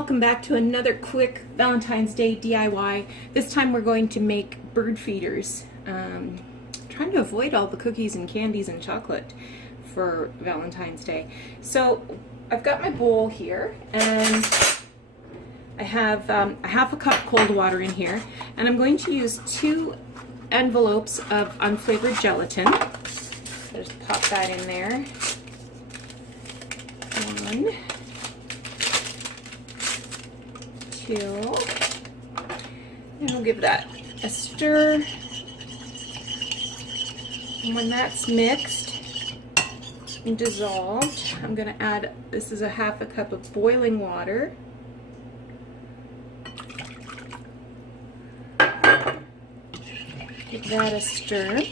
welcome back to another quick Valentine's Day DIY. This time we're going to make bird feeders. Trying to avoid all the cookies and candies and chocolate for Valentine's Day. So I've got my bowl here and I have a half a cup cold water in here, and I'm going to use 2 envelopes of unflavored gelatin. Just pop that in there. 1, 2, and we'll give that a stir. And when that's mixed and dissolved, I'm going to add, this is a half a cup of boiling water. Give that a stir.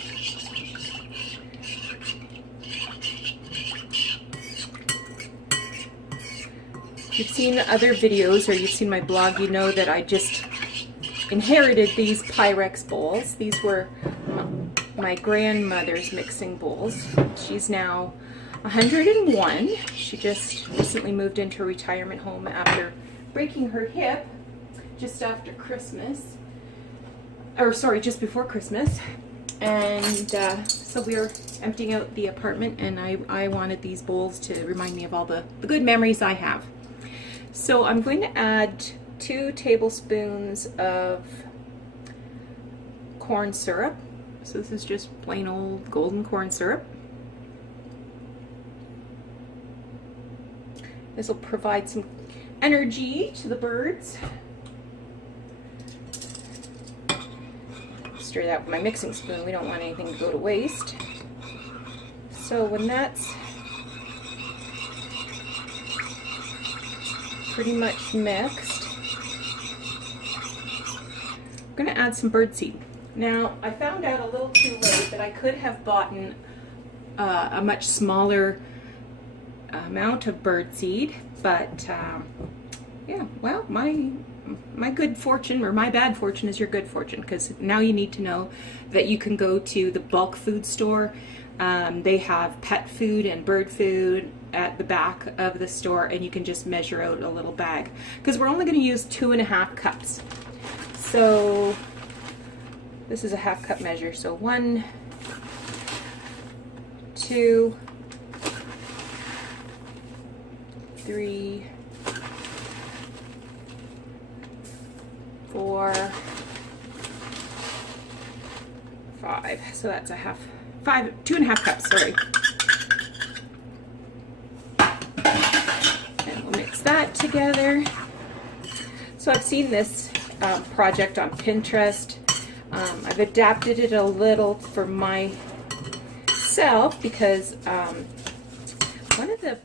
If you've seen other videos or you've seen my blog, you know that I just inherited these Pyrex bowls. These were my grandmother's mixing bowls. She's now 101. She just recently moved into a retirement home after breaking her hip just after Christmas. Or sorry, just before Christmas. And so we were emptying out the apartment, and I wanted these bowls to remind me of all the good memories I have. So I'm going to add 2 tablespoons of corn syrup. So this is just plain old golden corn syrup. This will provide some energy to the birds. Stir that with my mixing spoon. We don't want anything to go to waste. So when that's pretty much mixed, I'm going to add some birdseed. Now, I found out a little too late that I could have bought a much smaller amount of birdseed, but yeah, well, my good fortune, or my bad fortune, is your good fortune, because now you need to know that you can go to the bulk food store. They have pet food and bird food at the back of the store, and you can just measure out a little bag, because we're only going to use 2.5 cups. So this is a half cup measure. So 1, 2, 3, 4, 5. So that's 2.5 cups, sorry. And we'll mix that together. So I've seen this project on Pinterest. I've adapted it a little for myself because one of the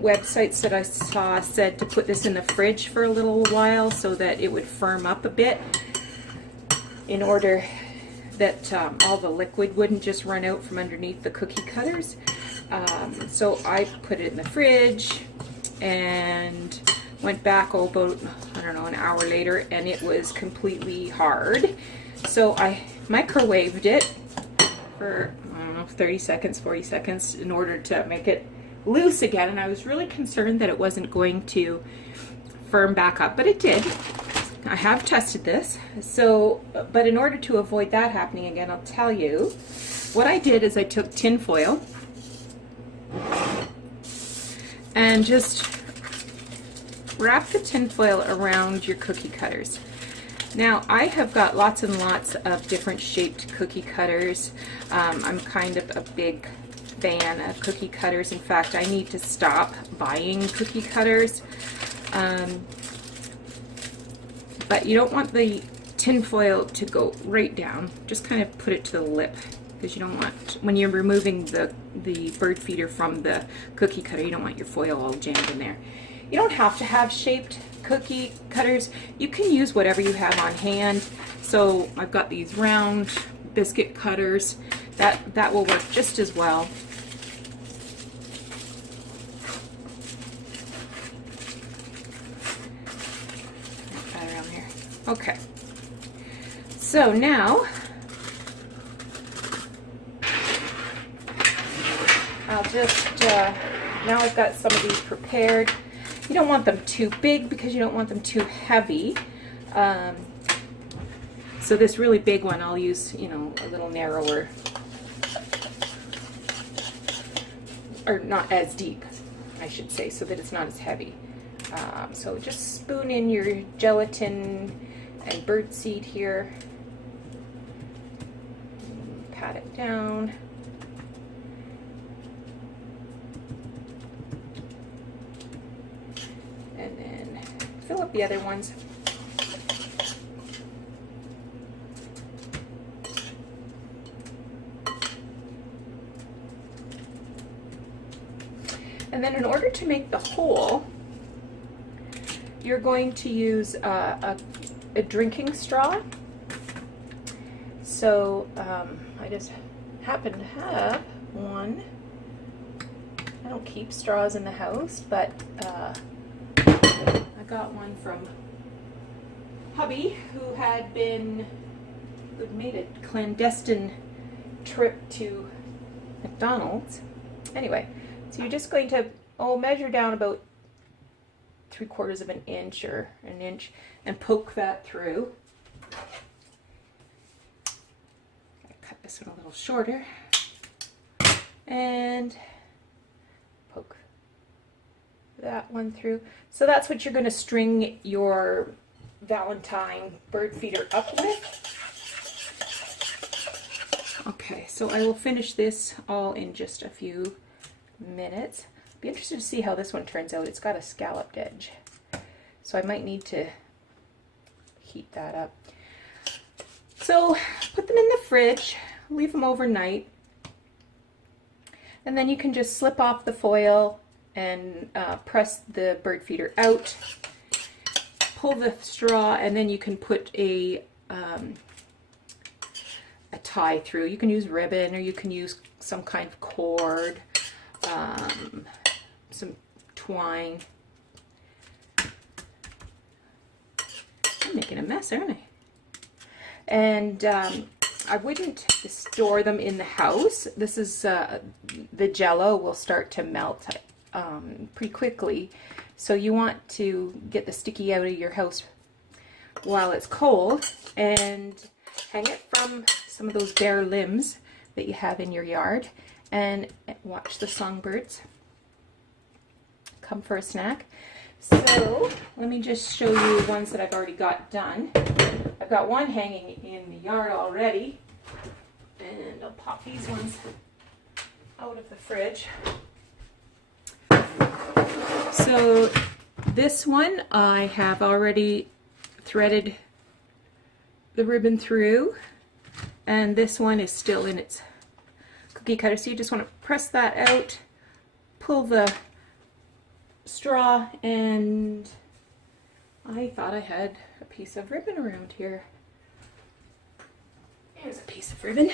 websites that I saw said to put this in the fridge for a little while so that it would firm up a bit, in order that all the liquid wouldn't just run out from underneath the cookie cutters. So I put it in the fridge and went back about, I don't know, an hour later, and it was completely hard. So I microwaved it for, I don't know, 30 seconds, 40 seconds in order to make it loose again, and I was really concerned that it wasn't going to firm back up, but it did. I have tested this. So, but in order to avoid that happening again, I'll tell you what I did. Is I took tin foil and just wrap the tin foil around your cookie cutters. Now, I have got lots and lots of different shaped cookie cutters. I'm kind of a big fan of cookie cutters. In fact, I need to stop buying cookie cutters. But you don't want the tin foil to go right down. Just kind of put it to the lip, because you don't want, when you're removing the bird feeder from the cookie cutter, you don't want your foil all jammed in there. You don't have to have shaped cookie cutters. You can use whatever you have on hand. So I've got these round biscuit cutters. That will work just as well. Okay, so now I'll just, now I've got some of these prepared. You don't want them too big because you don't want them too heavy. So this really big one, I'll use, you know, a little narrower, or not as deep, I should say, so that it's not as heavy. So just spoon in your gelatin and birdseed here. Pat it down. And then fill up the other ones. And then in order to make the hole, you're going to use a drinking straw. So I just happen to have one. I don't keep straws in the house, but I got one from hubby who had made a clandestine trip to McDonald's. Anyway, so you're just going to measure down about 3/4 of an inch or an inch and poke that through. Cut this one a little shorter and poke that one through. So that's what you're going to string your Valentine bird feeder up with. Okay, so I will finish this all in just a few minutes. Be interested to see how this one turns out. It's got a scalloped edge, so I might need to heat that up. So put them in the fridge, leave them overnight, and then you can just slip off the foil and press the bird feeder out, pull the straw, and then you can put a tie through. You can use ribbon, or you can use some kind of cord, some twine. I'm making a mess, aren't I? And I wouldn't store them in the house. This is the Jello will start to melt pretty quickly, so you want to get the sticky out of your house while it's cold and hang it from some of those bare limbs that you have in your yard, and watch the songbirds come for a snack. So let me just show you ones that I've already got done. I've got one hanging in the yard already, and I'll pop these ones out of the fridge. So this one I have already threaded the ribbon through, and this one is still in its cookie cutter. So you just want to press that out, pull the straw, and I thought I had a piece of ribbon around here. Here's a piece of ribbon,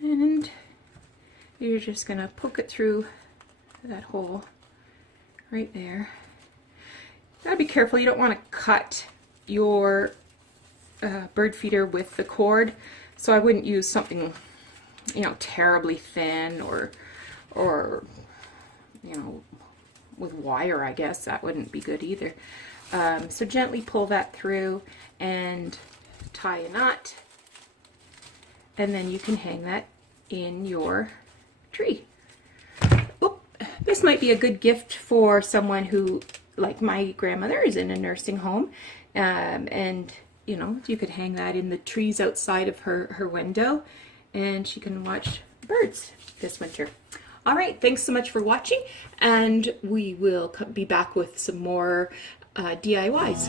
and you're just gonna poke it through that hole right there. You gotta be careful, you don't want to cut your bird feeder with the cord, so I wouldn't use something, you know, terribly thin or you know, with wire. I guess that wouldn't be good either. So gently pull that through and tie a knot, and then you can hang that in your tree. Oop, this might be a good gift for someone who, like my grandmother, is in a nursing home, and you know, you could hang that in the trees outside of her window, and she can watch birds this winter. All right, thanks so much for watching, and we will be back with some more DIYs.